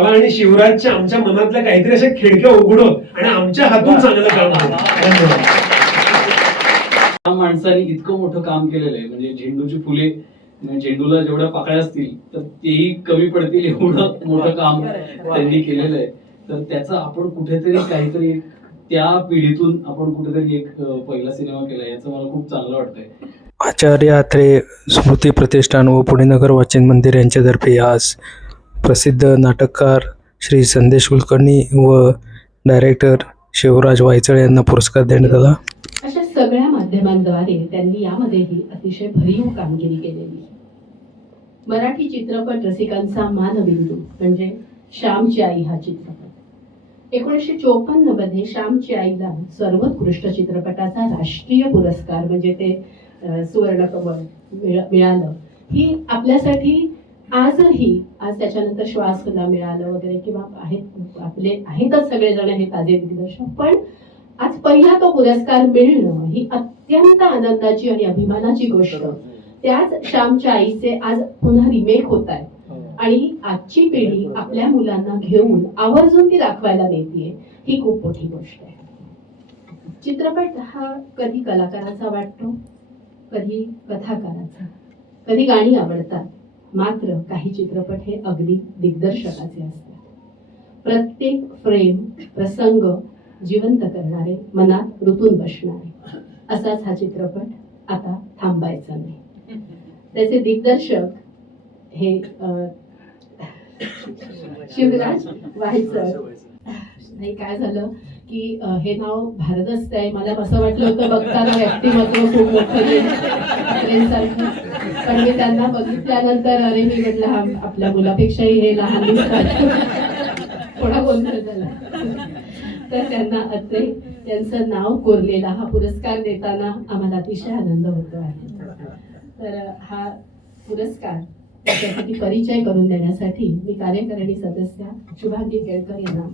मला आणि शिवराजच्या आमच्या मनातल्या काहीतरी अशा खिडक्या उघडत आणि आमच्या हातून चांगलं काम त्या माणसाने इतकं मोठं काम केलेलं आहे. म्हणजे झेंडूची फुले म्हणजे झेंडूला जेवढ्या पाकळ्या असतील तर तेही कमी पडतील एवढं मोठं काम त्यांनी केलेलं आहे. तर त्याचा आपण कुठेतरी काहीतरी त्या पिढीतून आपण कुठेतरी एक पहिला सिनेमा केला याचं मला खूप चांगलं वाटतंय. आचार्य आत्रे स्मृती प्रतिष्ठान व पुणे नगर वाचन मंदिर यांच्यातर्फे आज प्रसिद्ध नाटककार श्री संदेश कुलकर्णी व डायरेक्टर शिवराज वायचळ यांना पुरस्कार देण्यात आला. अशा सगळ्या माध्यमांद्वारे त्यांनी यामध्येही अतिशय भरीव कामगिरी केलेली. मराठी चित्रपट रसिकांचा मानबिंदू म्हणजे श्यामची आई हा चित्रपट. एकोणीसशे चोपन्नमध्ये श्यामची आईला सर्वोत्कृष्ट चित्रपटाचा राष्ट्रीय पुरस्कार म्हणजे ते अं, सुवर्णकमळ मिळालं. ही आपल्यासाठी आजही आज त्याच्यानंतर श्वासला मिळालं वगैरे किंवा आहेत आपले आहेतच सगळेजण हे ताजे दिग्दर्शक. पण आज पहिला तो पुरस्कार मिळणं ही अत्यंत आनंदाची आणि अभिमानाची गोष्ट. त्याच श्यामच्या आईचे आज पुन्हा रिमेक होत आहे. आणि आजची पिढी आपल्या मुलांना घेऊन आवर्जून ती दाखवायला नेतीये ही खूप मोठी गोष्ट आहे. चित्रपट हा कधी कलाकाराचा वाटतो? कधी कथाकाराचा? कधी गाणी आवडतात? मात्र काही चित्रपट हे अगदी दिग्दर्शकाचे असतात. प्रत्येक फ्रेम प्रसंग जिवंत करणारे मनात रुतून बसणारे. असाच हा चित्रपट आता थांबायचा नाही. त्याचे दिग्दर्शक हे शिवराज व्हायचं नाही काय झालं की हे नाव भारदस्त आहे. मला असं वाटलं होतं बघताना व्यक्तिमत्व खूप मोठं येईल. पण मी त्यांना बघितल्यानंतर अरे मी म्हटलं हा आपल्या मुलापेक्षाही हे लहान दिसतात. थोडा गोंधळ झाला. तर त्यांना अत्रे यांचं नाव कोरलेला हा पुरस्कार देताना आम्हाला अतिशय आनंद होतो आहे. तर हा पुरस्कार त्याच्यासाठी परिचय करून देण्यासाठी मी कार्यकारिणी सदस्य शुभांगी केळकर यांना.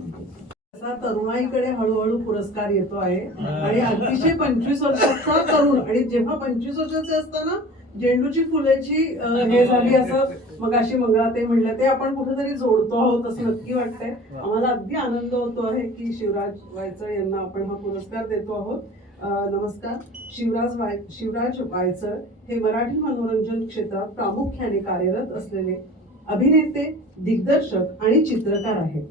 असा तरुणाईकडे हळूहळू पुरस्कार येतो आहे. आणि अतिशय पंचवीस वर्षाचा तरुण आणि जेव्हा पंचवीस वर्षाचे असताना झेंडूची फुलेची अं, हे झाली असं मग अशी मंगळा ते म्हणलं ते आपण कुठेतरी जोडतो आहोत असं नक्की वाटतंय. आम्हाला अगदी आनंद होतो आहे की शिवराज वायचळ यांना आपण हा पुरस्कार देतो आहोत. नमस्कार. शिवराज वाय शिवराज वायचळ हे मराठी मनोरंजन क्षेत्रात प्रामुख्याने कार्यरत असलेले अभिनेते दिग्दर्शक आणि चित्रकार आहेत.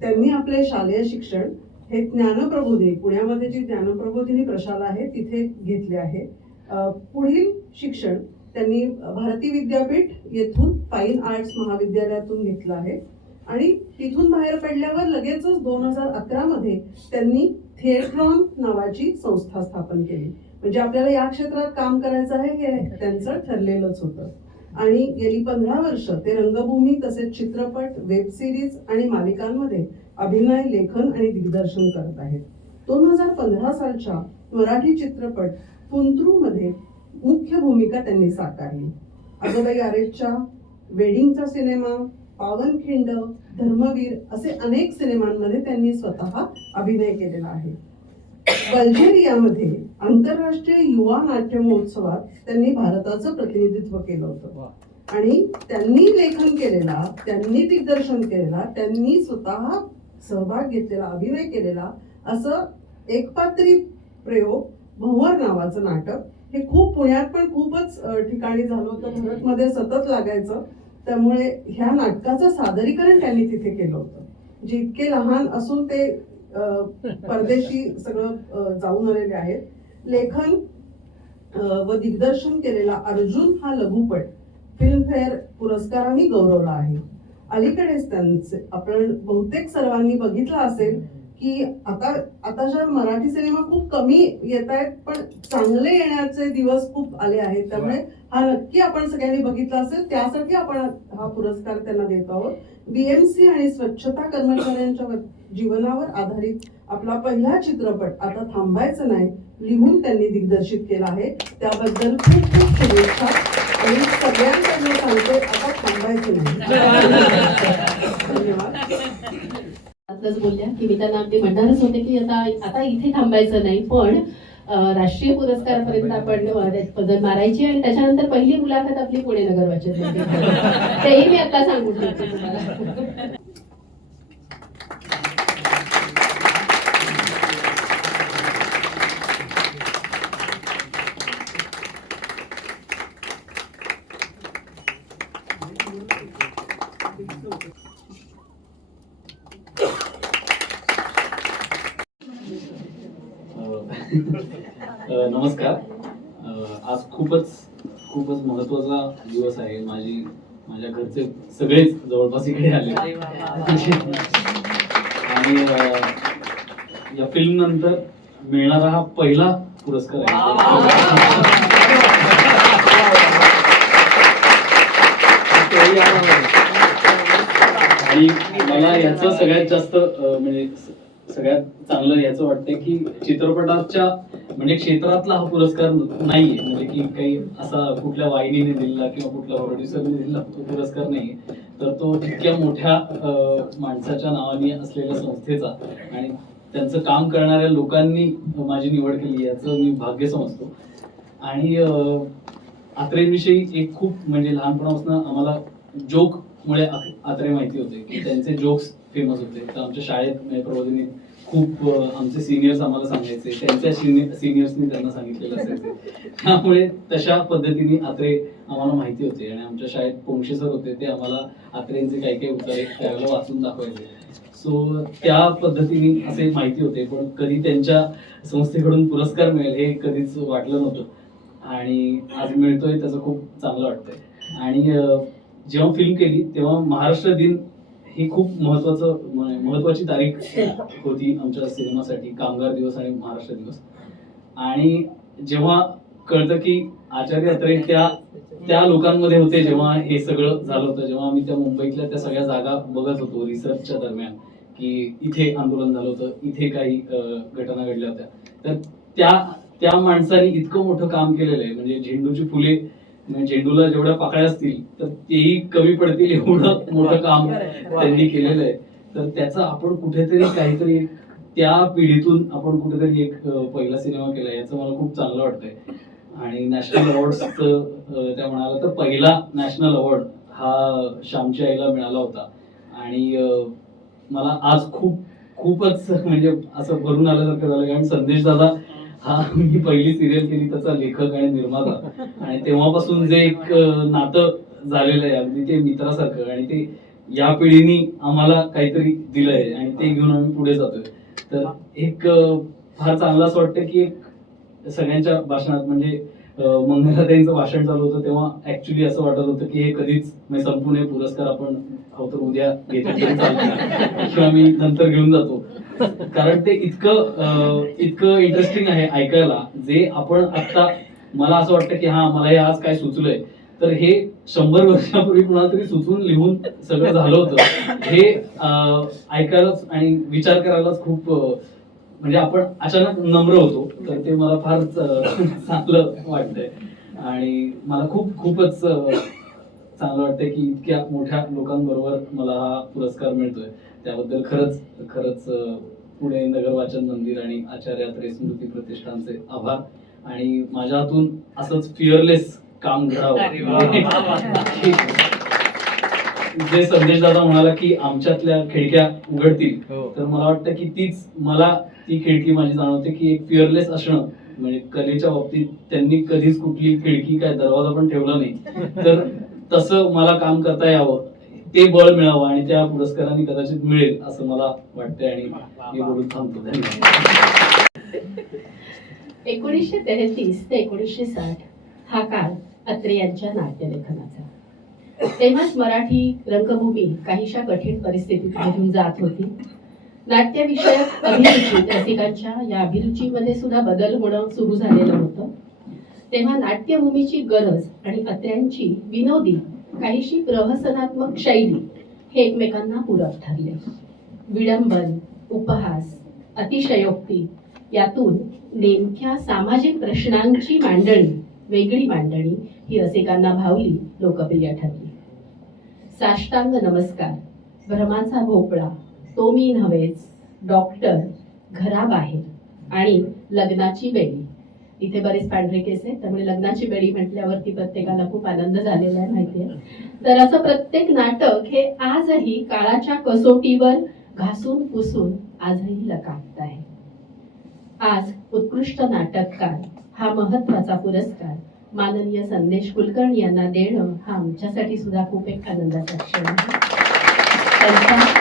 त्यांनी आपले शालेय शिक्षण हे ज्ञानप्रबोधिनी पुण्यामध्ये जी ज्ञानप्रबोधिनी प्रशाला आहे तिथे घेतले आहे. पुढील शिक्षण त्यांनी भारती विद्यापीठ येथून फाईन आर्ट्स महाविद्यालयातून घेतलं आहे. आणि तिथून बाहेर पडल्यावर लगेचच दोन हजार अकरा मध्ये त्यांनी थिएट्रॉन नावाची संस्था स्थापन केली. म्हणजे आपल्याला या क्षेत्रात काम करायचं आहे हे त्यांचं ठरलेलंच होतं. आणि गेली पंधरा वर्ष ते रंगभूमी तसेच चित्रपट वेब सिरीज आणि मालिकांमध्ये अभिनय लेखन आणि दिग्दर्शन करत आहेत. दोन हजार पंधरा सालच्या मराठी चित्रपट पुंत्रू मध्ये मुख्य भूमिका त्यांनी साकारली. आजोबाई आरेच्या वेडिंगचा सिनेमा पावनखिंड धर्मवीर असे अनेक सिनेमांमध्ये त्यांनी स्वतः अभिनय केलेला आहे. बल्गेरियामध्ये आंतरराष्ट्रीय युवा नाट्य महोत्सवात त्यांनी भारताचं प्रतिनिधित्व केलं होतं. आणि त्यांनी लेखन केलेला त्यांनी दिग्दर्शन केलेला त्यांनी स्वतः सहभाग घेतलेला अभिनय केलेला असं एकपात्री प्रयोग भंवर नावाचं नाटक. हे खूप पुण्यात पण खूपच ठिकाणी झालं होतं. भारतमध्ये सतत लागायचं. त्यामुळे ह्या नाटकाचं सादरीकरण त्यांनी तिथे केलं होतं. जे इतके लहान असून ते परदेशी सगळं जाऊन आलेले आहेत. लेखन व दिग्दर्शन केलेला अर्जुन हा लघुपट. फिल्मफेअर पुरस्कारांनी गौरवला आहे. अलीकडेच त्यांचे आपण बहुतेक सर्वांनी बघितलं असेल की आता आताच्या मराठी सिनेमा खूप कमी येत आहेत पण चांगले येण्याचे दिवस खूप आले आहेत. त्यामुळे हा. नक्की आपण सगळ्यांनी बघितला असेल त्यासाठी आपण हा पुरस्कार त्यांना देत आहोत. बीएमसी आणि स्वच्छता कर्मचाऱ्यांच्या जीवनावर आधारित आपला पहिला चित्रपट आता थांबायचं नाही लिहून त्यांनी दिग्दर्शित केला आहे. त्याबद्दल खूप खूप शुभेच्छा. आणि सगळ्यांकडनं सांगते आता थांबायचं नाही. आत्ताच बोलल्या की मी त्यांना अगदी म्हणणारच होते की आता आता इथे थांबायचं नाही. पण राष्ट्रीय पुरस्कारापर्यंत आपण पदर मारायची आणि त्याच्यानंतर पहिली मुलाखत आपली पुणे नगर वाचन होती. तेही मी आता सांगू शकते तुम्हाला. नमस्कार. आज खूपच खूपच महत्त्वाचा दिवस आहे. माझी माझ्या घरचे सगळेच जवळपास इकडे आले. आणि या फिल्म नंतर मिळणारा हा पहिला पुरस्कार आहे. आणि मला याचं सगळ्यात जास्त म्हणजे सगळ्यात चांगलं याचं वाटतंय की चित्रपटाच्या म्हणजे क्षेत्रातला हा पुरस्कार नाहीये. म्हणजे की काही असा कुठल्या वाहिनीने दिलेला किंवा कुठल्या प्रोड्युसरने दिलेला तो पुरस्कार नाहीये. तर तो इतक्या मोठ्या माणसाच्या नावाने असलेल्या संस्थेचा आणि त्यांचं काम करणाऱ्या लोकांनी माझी निवड केली याचं मी भाग्य समजतो. आणि आत्रेविषयी एक खूप म्हणजे लहानपणापासून आम्हाला जोक मुळे आत्रे माहिती होते की त्यांचे जोक्स फेमस होते. तर आमच्या शाळेत म्हणजे प्रबोधिनीत खूप आमचे सिनियर्स आम्हाला सांगायचे. त्यांच्या सिनियर्सनी त्यांना सांगितलेलं असायचे त्यामुळे तशा पद्धतीने आत्रे आम्हाला माहिती होते. आणि आमच्या शाळेत पोंक्षे सर होते ते आम्हाला आत्रेंचे काही काही उतारे त्यावेळेला वाचून दाखवायचे. सो त्या पद्धतीने असे माहिती होते. पण कधी त्यांच्या संस्थेकडून पुरस्कार मिळेल हे कधीच वाटलं नव्हतं. आणि आज मिळतोय त्याचं खूप चांगलं वाटतंय. आणि जेव्हा फिल्म केली तेव्हा महाराष्ट्र दिन ही खूप महत्वाचं महत्वाची तारीख होती आमच्या सिनेमासाठी कामगार दिवस आणि महाराष्ट्र दिवस. आणि जेव्हा कळतं की आचार्य अत्रे त्या त्या लोकांमध्ये होते जेव्हा हे सगळं झालं होतं जेव्हा आम्ही त्या मुंबईतल्या त्या सगळ्या जागा बघत होतो रिसर्चच्या दरम्यान की इथे आंदोलन झालं होतं इथे काही घटना घडल्या होत्या. तर त्या त्या माणसाने इतकं मोठं काम केलेलं आहे म्हणजे झेंडूची फुले म्हणजे झेंडूला जेवढ्या पाकळ्या असतील तर तेही कमी पडतील एवढं मोठं काम त्यांनी केलेलं आहे. तर त्याचा आपण कुठेतरी काहीतरी त्या पिढीतून आपण कुठेतरी एक पहिला सिनेमा केला याचं मला खूप चांगलं वाटतंय. आणि नॅशनल अवॉर्ड त्या म्हणाला तर पहिला नॅशनल अवॉर्ड हा श्यामची आईला मिळाला होता. आणि मला आज खूप खूपच म्हणजे असं भरून आल्यासारखं झालं. कारण संदेश दादा हा मी पहिली सिरियल केली त्याचा लेखक आणि निर्माता. आणि तेव्हापासून जे एक नातं झालेलं आहे अगदी ते मित्रासारखं. आणि ते या पिढीनी आम्हाला काहीतरी दिलंय आणि ते घेऊन आम्ही पुढे जातोय. तर एक फार चांगलं असं वाटतं की एक सगळ्यांच्या भाषणात म्हणजे मंगलाताईंचं भाषण चालू होतं तेव्हा ऍक्च्युली असं वाटत होतं की हे कधीच म्हणजे संपूर्ण हे पुरस्कार आपण तर उद्या घेतो किंवा मी नंतर घेऊन जातो. कारण ते इतकं इतकं इंटरेस्टिंग आहे ऐकायला जे आपण आता मला असं वाटतं की हा मला हे आज काय सुचलंय. तर हे शंभर वर्षापूर्वी कुणाला तरी सुचून लिहून सगळं झालं होतं. हे ऐकायलाच आणि विचार करायलाच खूप म्हणजे आपण अचानक नम्र होतो. तर ते मला फार चांगलं वाटतंय. आणि मला खूप खूपच चांगलं वाटतंय की इतक्या मोठ्या लोकांबरोबर मला हा पुरस्कार मिळतोय त्याबद्दल खरंच खरंच पुणे नगर वाचन मंदिर आणि आचार्य अत्रे स्मृती प्रतिष्ठानचे आभार आणि माझ्या हातून असंच फिअरलेस काम. घडावं जे संदेश दादा म्हणाला की आमच्यातल्या खिडक्या उघडतील हो. तर मला वाटतं की तीच मला ती खिडकी माझी जाणवते की एक फिअरलेस असणं म्हणजे कलेच्या बाबतीत त्यांनी कधीच कुठली खिडकी काय दरवाजा पण ठेवला नाही तर तसं मला काम करता यावं ते बळ मिळावं आणि त्या पुरस्काराने कदाचित मिळेल असं मला वाटतंय आणि मी बोलून थांबतो. धन्यवाद एकोणीसशे तेहतीस ते एकोणीसशे साठ हा काळ अत्रे यांच्या नाट्यलेखनाचा. तेव्हाच मराठी रंगभूमी काहीशा कठीण परिस्थितीत घेऊन जात होती. नाट्यविषयक अभिरुचीत रसिकांच्या या अभिरुचीमध्ये सुद्धा बदल होणं सुरू झालेलं होतं. तेव्हा नाट्यभूमीची गरज आणि अत्र्यांची विनोदी काहीशी प्रहसनात्मक शैली हे एकमेकांना पूरक ठरले. विडंबन उपहास अतिशयोक्ती यातून नेमक्या सामाजिक प्रश्नांची मांडणी वेगळी मांडणी ही रसिकांना भावली लोकप्रिय ठरली. साष्टांग नमस्कार. भ्रमाचा भोपळा. तो मी नव्हेच. डॉक्टर. घराबाहेर. आणि लग्नाची वेळी इथे बरेच पांढरे केस आहेत. त्यामुळे लग्नाची बेडी म्हटल्यावरती प्रत्येकाला खूप आनंद झालेला आहे माहितीये तर असं प्रत्येक नाटक हे आजही काळाच्या कसोटीवर घासून पुसून आजही लकाकत आहे. आज उत्कृष्ट नाटककार हा महत्त्वाचा पुरस्कार माननीय संदेश कुलकर्णी यांना देणं हा आमच्यासाठी सुद्धा खूप एक आनंदाचा क्षण आहे. त्यांचा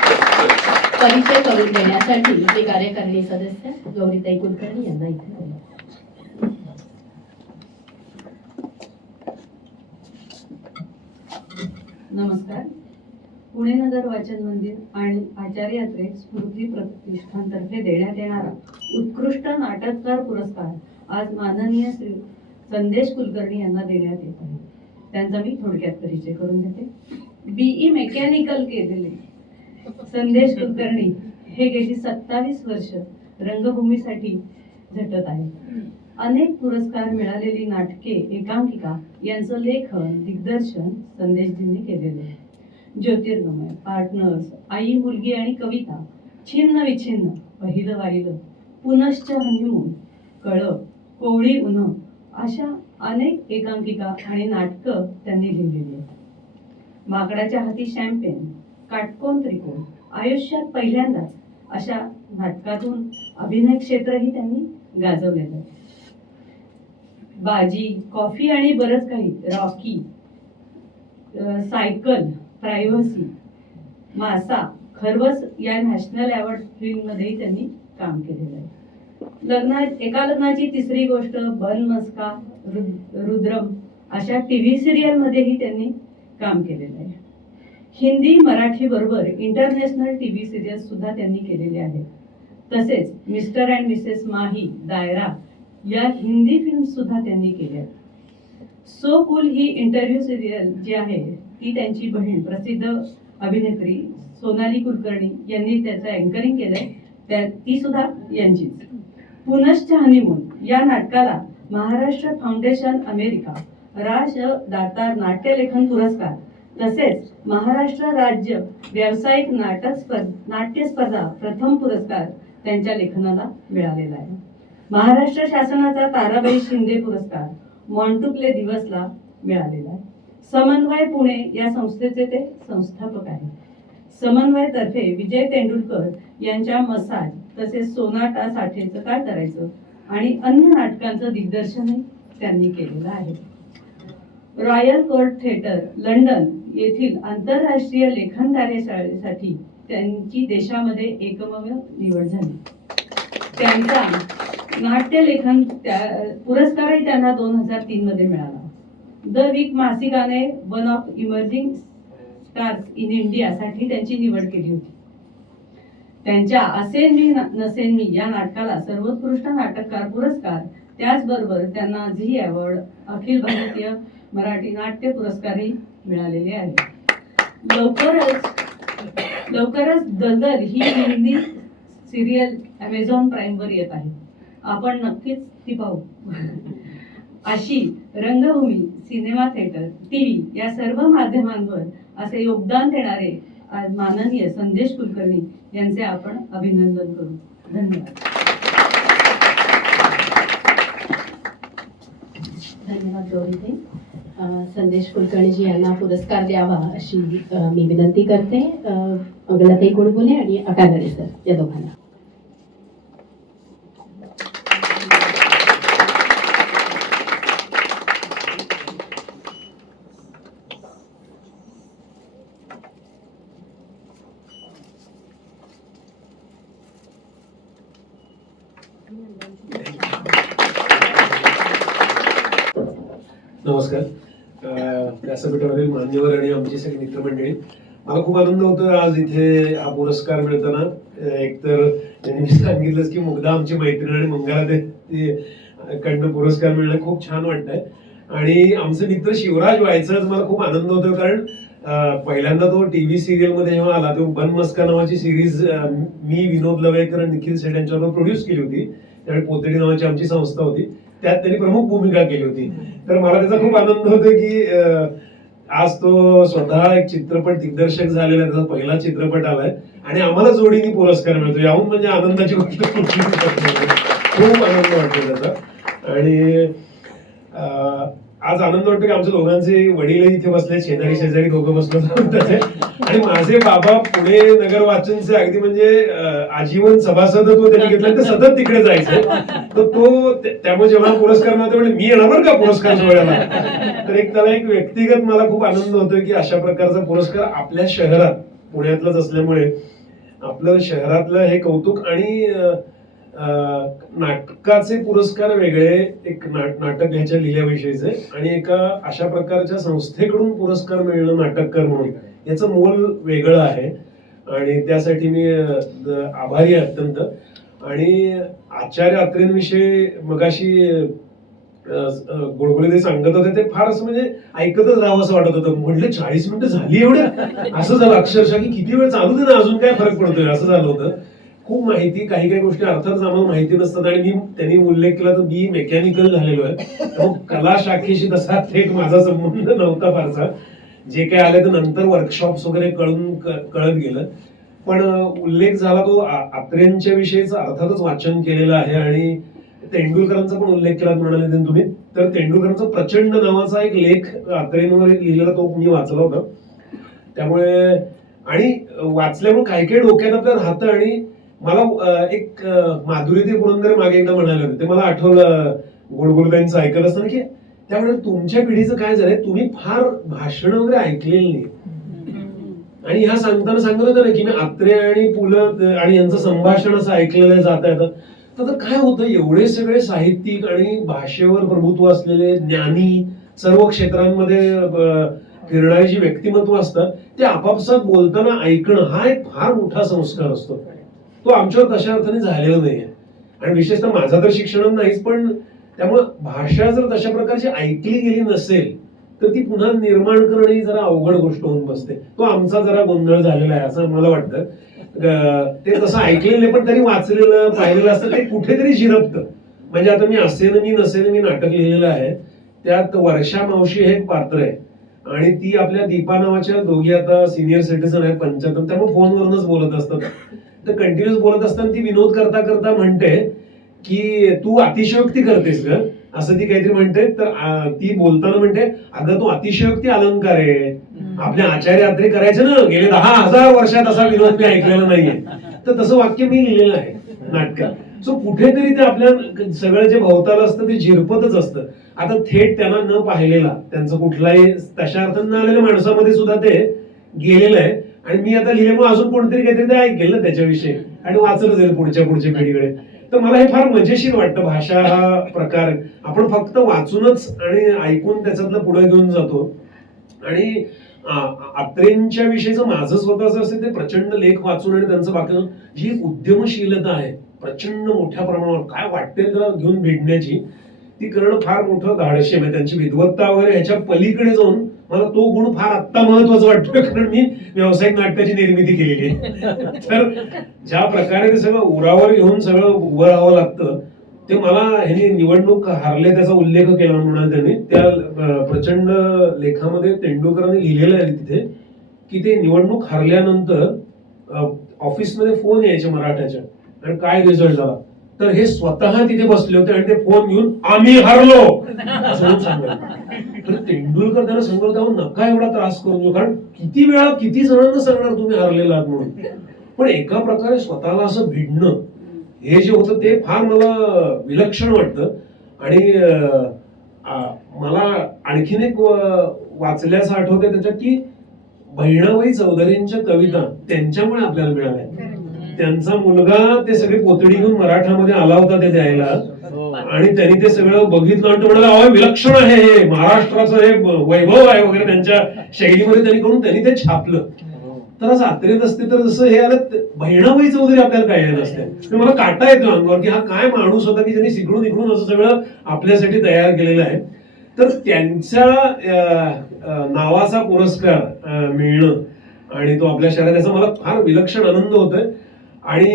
परिचय करून देण्यासाठी ते कार्यकारिणी सदस्य गौरीताई कुलकर्णी यांना इथे नमस्कार. पुणे नगर वाचन मंदिर आणि आचार्य यात्रे स्मृती प्रतिष्ठानतर्फे देण्यात येणारा उत्कृष्ट नाटककार पुरस्कार आज माननीय श्री संदेश कुलकर्णी यांना देण्यात येत आहे. त्यांचा मी थोडक्यात परिचय करून देते. बीई मेकॅनिकल केलेले संदेश कुलकर्णी हे गेली सत्तावीस वर्ष रंगभूमीसाठी झटत आहेत. अनेक पुरस्कार मिळालेली नाटके एकांकिका यांचं लेखन दिग्दर्शन संदेशजींनी केलेले आहे. ज्योतिर्गमय पार्टनर्स आई मुलगी आणि कविता छिन्न विछिन्न पहिलं वाहिलं पुनश्च हनीमून कळप कोवळी उन्ह अशा अनेक एकांकिका आणि नाटकं त्यांनी लिहिलेली आहेत. माकडाच्या हाती शॅम्पेन काटकोन त्रिकोण आयुष्यात पहिल्यांदाच अशा नाटकातून अभिनय क्षेत्रही त्यांनी गाजवलेलं आहे. भाजी कॉफी आणि बरंच काही. रॉकी सायकल प्रायव्हसी मासा खरवस या नॅशनल अवॉर्ड फिल्ममध्येही त्यांनी काम केलेलं आहे. लग्ना एका लग्नाची तिसरी गोष्ट बन मस्का रुद- रुद्रम अशा टी व्ही सिरियलमध्येही त्यांनी काम केलेलं आहे. हिंदी मराठी बरोबर इंटरनॅशनल टीव्ही सिरियल सुद्धा त्यांनी केलेले आहेत. तसेच मिस्टर अँड मिसेस माही दायरा या हिंदी फिल्म सुद्धा त्यांनी केल्या. सो कुल ही इंटरव्ह्यू सिरियल जी आहे ती त्यांची बहीण प्रसिद्ध अभिनेत्री सोनाली कुलकर्णी यांनी त्याचं अँकरिंग केलंय. त्या ती सुद्धा यांचीच. पुनश्च हनीमून या नाटकाला महाराष्ट्र फाउंडेशन अमेरिका राज दातार नाट्यलेखन पुरस्कार तसेच महाराष्ट्र राज्य व्यावसायिक नाटक स्पर्ध नाट्य स्पर्धा प्रथम पुरस्कार त्यांच्या लेखनाला मिळालेला आहे. महाराष्ट्र शासनाचा ताराबाई शिंदे पुरस्कार मॉन्टुक्ले दिवसला मिळालेला आहे. समन्वय पुणे या संस्थेचे ते संस्थापक आहेत. समन्वय तर्फे विजय तेंडुलकर यांच्या मसाज तसेच सोनाटा साठेचं काय करायचं आणि अन्य नाटकांचं दिग्दर्शनही त्यांनी केलेलं आहे. रॉयल कोर्ट थिएटर लंडन येथील आंतरराष्ट्रीय लेखन कार्यशाळेसाठी त्यांची देशामध्ये एकमेव निवड झाली. त्यांचा नाट्य लेखन त्या पुरस्कारही त्यांना दोन हजार तीन मध्ये मिळाला. The week मासिकाने one of emerging stars in India साठी त्यांची निवड केली होती. त्यांच्या असेन मी नसेन मी या नाटकाला सर्वोत्कृष्ट नाटककार पुरस्कार त्याचबरोबर त्यांना झी अवॉर्ड अखिल भारतीय मराठी नाट्य पुरस्कारही मिळालेले आहेत. लवकरच लवकरच दलदल ही हिंदी सिरियल अमेझॉन प्राईमवर येत आहे. आपण नक्कीच ती पाहू. अशी रंगभूमी सिनेमा थिएटर टी व्ही या सर्व माध्यमांवर असे योगदान देणारे आज माननीय संदेश कुलकर्णी यांचे आपण अभिनंदन करू. धन्यवाद. धन्यवाद गौरीताई संदेश कुलकर्णीजी यांना पुरस्कार द्यावा अशी मी विनंती करते. अ, मंगलाताई गुडगुले आणि अकागरे सर या दोघांना. नमस्कार. अं, व्यासपीठावरील मान्यवर आणि आमची सगळी मित्रमंडळी मला खूप आनंद होतो आज इथे हा पुरस्कार मिळताना. एकतर त्यांनी मी सांगितलंच की मुग्धा आमची मैत्रीण आणि मंगला कडनं पुरस्कार मिळणं खूप छान वाटतंय. आणि आमचे मित्र शिवराज व्हायचं मला खूप आनंद होतो कारण पहिल्यांदा तो टीव्ही सिरियल सिरियलमध्ये जेव्हा आला तो बन मस्का नावाची सिरीज मी विनोद लवेकर आणि निखिल सेठ यांच्याबरोबर प्रोड्यूस केली होती. त्यावेळी पोतडी नावाची आमची संस्था होती. त्यात त्यांनी प्रमुख भूमिका केली होती. तर मला त्याचा खूप आनंद होतो की आज तो स्वतः एक चित्रपट दिग्दर्शक झालेला त्याचा पहिला चित्रपट आलाय. आणि आम्हाला जोडीने पुरस्कार मिळतो याहून म्हणजे आनंदाची गोष्ट खूप आनंद वाटतो त्याचा. आणि आज आनंद वाटतो की आमच्या दोघांचे वडीलही इथे बसले शेजारी शेजारी दोघं बसलो त्याचे. आणि माझे बाबा पुणे नगर वाचनचे अगदी म्हणजे आजीवन सभासदत्व त्यांनी घेतलं ते सतत तिकडे जायचे. तर तो त्यामुळे जेव्हा पुरस्कार मिळतो म्हणजे मी येणार बरं का पुरस्कार सोहळ्याला तर एक त्याला एक व्यक्तिगत मला खूप आनंद होतोय की अशा प्रकारचा पुरस्कार आपल्या शहरात पुण्यातलाच असल्यामुळे आपलं शहरातलं हे कौतुक आणि नाटकाचे पुरस्कार वेगळे एक नाटक ह्याच्या लिहिल्याविषयीचे आणि एका अशा प्रकारच्या संस्थेकडून पुरस्कार मिळणं नाटककार म्हणून. याचं मोल वेगळं आहे आणि त्यासाठी मी आभारी आहे अत्यंत. आणि आचार्य अत्रेंविषयी मगाशी गुळगुळीने सांगत होते ते फार असं म्हणजे ऐकतच राहावं असं वाटत होतं. म्हटलं चाळीस मिनिटं झाली एवढ्या? असं झालं अक्षरशः की किती वेळ चालू दे ना अजून काय फरक पडतोय? असं झालं होतं. खूप माहिती काही काही गोष्टी अर्थातच आम्हाला माहिती नसतात आणि मी त्यांनी उल्लेख केला तर मी मेकॅनिकल झालेलो आहे. मग कला शाखेशी तसा थेट माझा संबंध नव्हता फारसा. जे काही आले तर नंतर वर्कशॉप्स वगैरे कळून कळत गेलं. पण उल्लेख झाला तो आत्र्यांच्या आत्रेंच्या विषयीचं अर्थातच वाचन केलेलं आहे आणि तेंडुलकरांचा पण उल्लेख केला म्हणाले तुम्ही. तर तेंडुलकरांचा प्रचंड नावाचा एक लेख आत्रेंवर लिहिलेला तो मी वाचला होता. त्यामुळे आणि वाचल्यामुळे काय काही डोक्यात आपल्या राहतं आणि मला एक माधुरी ते पुरंदरे मागे एकदा म्हणाले होते ते मला आठवलं गुळगुळदांचं ऐकत असताना की त्यामुळे तुमच्या पिढीचं काय झालंय? तुम्ही फार भाषण वगैरे ऐकलेली नाही. आणि ह्या सांगताना सांगत होतं ना की मी आत्रे आणि पुलं आणि यांचं संभाषण असं ऐकलेलं जात येतं. तर काय होतं एवढे सगळे साहित्यिक आणि भाषेवर प्रभुत्व असलेले ज्ञानी सर्व क्षेत्रांमध्ये फिरणारी जी व्यक्तिमत्व असतात ते आपापसात बोलताना ऐकणं हा एक फार मोठा संस्कार असतो. तो आमच्यावर तशा अर्थाने झालेला नाहीये. आणि विशेषतः माझा तर शिक्षण नाहीच पण त्यामुळं भाषा जर तशा प्रकारची ऐकली गेली नसेल तर ती पुन्हा निर्माण करणे ही जरा अवघड गोष्ट होऊन बसते. तो आमचा जरा गोंधळ झालेला आहे असं मला वाटतं. ते तसं ऐकलेलं नाही, पण तरी वाचलेलं पाहिलेलं असतं ते कुठेतरी झिरपतं. म्हणजे आता मी असेन मी नसेन मी नाटक लिहिलेलं आहे. त्यात वर्षा मावशी हे एक पात्र आहे. आणि ती आपल्या दीपा नावाच्या दोघी आता सिनियर सिटीजन आहेत पंच्याहत्तर त्यामुळे फोनवरूनच बोलत असतात. तर कंटिन्युअस बोलत असताना ती विनोद करता करता म्हणते की तू अतिशयोक्ती करतेस ग असं ती काहीतरी म्हणते. तर ती बोलताना म्हणते अगं तो अतिशयोक्ती अलंकार आहे. आपल्या आचार्य यात्रे करायचे ना गेले दहा हजार वर्षात असा विनोद मी ऐकलेला नाहीये. तर तसं वाक्य मी लिहिलेलं आहे नाटकात. सो कुठेतरी ते आपल्या सगळं जे भोवताला असतं ते झिरपतच असतं. आता थेट त्यांना न पाहिलेला त्यांचं कुठलाही तशा अर्थानं न आलेल्या माणसामध्ये सुद्धा ते गेलेलं आहे. आणि मी आता लिहिल्यामुळे अजून कोणतरी काहीतरी ऐकेल ना त्याच्याविषयी. आणि वाचलं जाईल पुढच्या पुढच्या पिढीकडे. तर मला हे फार मजेशीर वाटतं. भाषा हा प्रकार. आपण फक्त वाचूनच आणि ऐकून त्याच्यातलं पुढे घेऊन जातो. आणि अत्रेंच्या विषयीचं माझं स्वतःचं असेल ते प्रचंड लेख वाचून आणि त्यांचं बाकी जी उद्यमशीलता आहे प्रचंड मोठ्या प्रमाणावर काय वाटते घेऊन भिडण्याची ती करणं फार मोठं धाडशी आहे. म्हणजे त्यांची विद्वत्ता वगैरे ह्याच्या पलीकडे जाऊन मला तो गुण फार आत्ता महत्त्वाचा वाटतोय कारण मी व्यावसायिक नाटकाची निर्मिती केलेली आहे. तर ज्या प्रकारे ते सगळं उरावर घेऊन सगळं उभं राहावं लागतं ते मला ह्यांनी निवडणूक हारले त्याचा उल्लेख केला म्हणून त्यांनी. त्या प्रचंड लेखामध्ये तेंडुलकरांनी लिहिलेलं आहे तिथे की ते निवडणूक हारल्यानंतर ऑफिसमध्ये फोन यायचे मराठ्याच्या. आणि काय रिझल्ट झाला? तर हे स्वतः तिथे बसले होते आणि ते फोन घेऊन आम्ही हरलो. असं तर तेंडुलकर त्यांना सांगत जाऊन नका एवढा त्रास करतो कारण किती वेळा किती जणांना सांगणार तुम्ही हरलेला आहात म्हणून. पण एका प्रकारे स्वतःला असं भिडणं हे जे होतं ते फार मला विलक्षण वाटतं. आणि मला आणखीन एक वाचल्यास वाचल्याचं आठवतंय त्याच्यात की बहिणाबाई चौधरींच्या कविता त्यांच्यामुळे आपल्याला मिळाल्या. त्यांचा मुलगा ते सगळे पोतडी घेऊन मराठामध्ये आला होता ते द्यायला. आणि त्यांनी ते सगळं बघितलं आणि म्हणाला "अहो, विलक्षण आहे हे. महाराष्ट्राचं हे वैभव आहे वगैरे त्यांच्या शैलीमध्ये त्यांनी करून त्यांनी ते छापलं. तर असं आत्रेत असते तर जसं हे आलं बहिणाबाई चौधरी आपल्याला काय नसते. मला काटा येतो अंगावर की हा काय माणूस होता की ज्यांनी सिकडून इकडून असं सगळं आपल्यासाठी तयार केलेलं आहे. तर त्यांच्या नावाचा पुरस्कार मिळणं आणि तो आपल्या शहरात याचा मला फार विलक्षण आनंद होतोय. आणि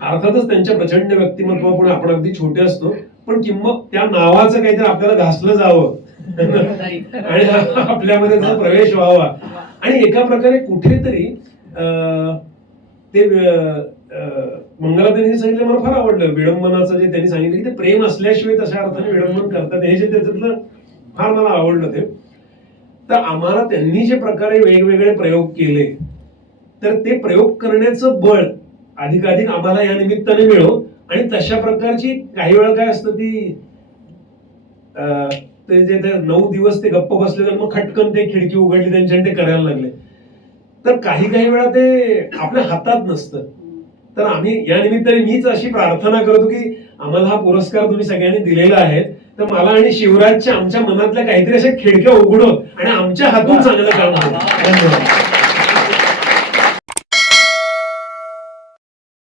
अर्थातच त्यांच्या प्रचंड व्यक्तिमत्वापुढे आपण अगदी छोटे असतो पण किंमत त्या नावाचं काहीतरी आपल्याला घासलं जावं. आणि आपल्यामध्ये त्याचा प्रवेश व्हावा. आणि एका प्रकारे कुठेतरी ते मंगलादेवी सांगितलं मला फार आवडलं. विडंबनाचं जे त्यांनी सांगितलं की ते प्रेम असल्याशिवाय तशा अर्थाने विडंबन करतात. हे जे त्याच्यातलं फार मला आवडलं ते. तर आम्हाला त्यांनी जे प्रकारे वेगवेगळे प्रयोग केले तर ते प्रयोग करण्याचं बळ अधिकाधिक आम्हाला या निमित्ताने मिळो. आणि तशा प्रकारची काही वेळा काय असतं ती ते जे नऊ दिवस ते गप्प बसले तर मग खटकन ते खिडकी उघडली त्यांच्या ते करायला लागले. तर काही काही वेळा ते आपल्या हातात नसतं. तर आम्ही या निमित्ताने मीच अशी प्रार्थना करतो की आम्हाला हा पुरस्कार तुम्ही सगळ्यांनी दिलेला आहे. तर मला आणि शिवराजच्या आमच्या मनातल्या काहीतरी अशा खिडक्या उघडो आणि आमच्या हातून चांगलं काम करू धन्यवाद.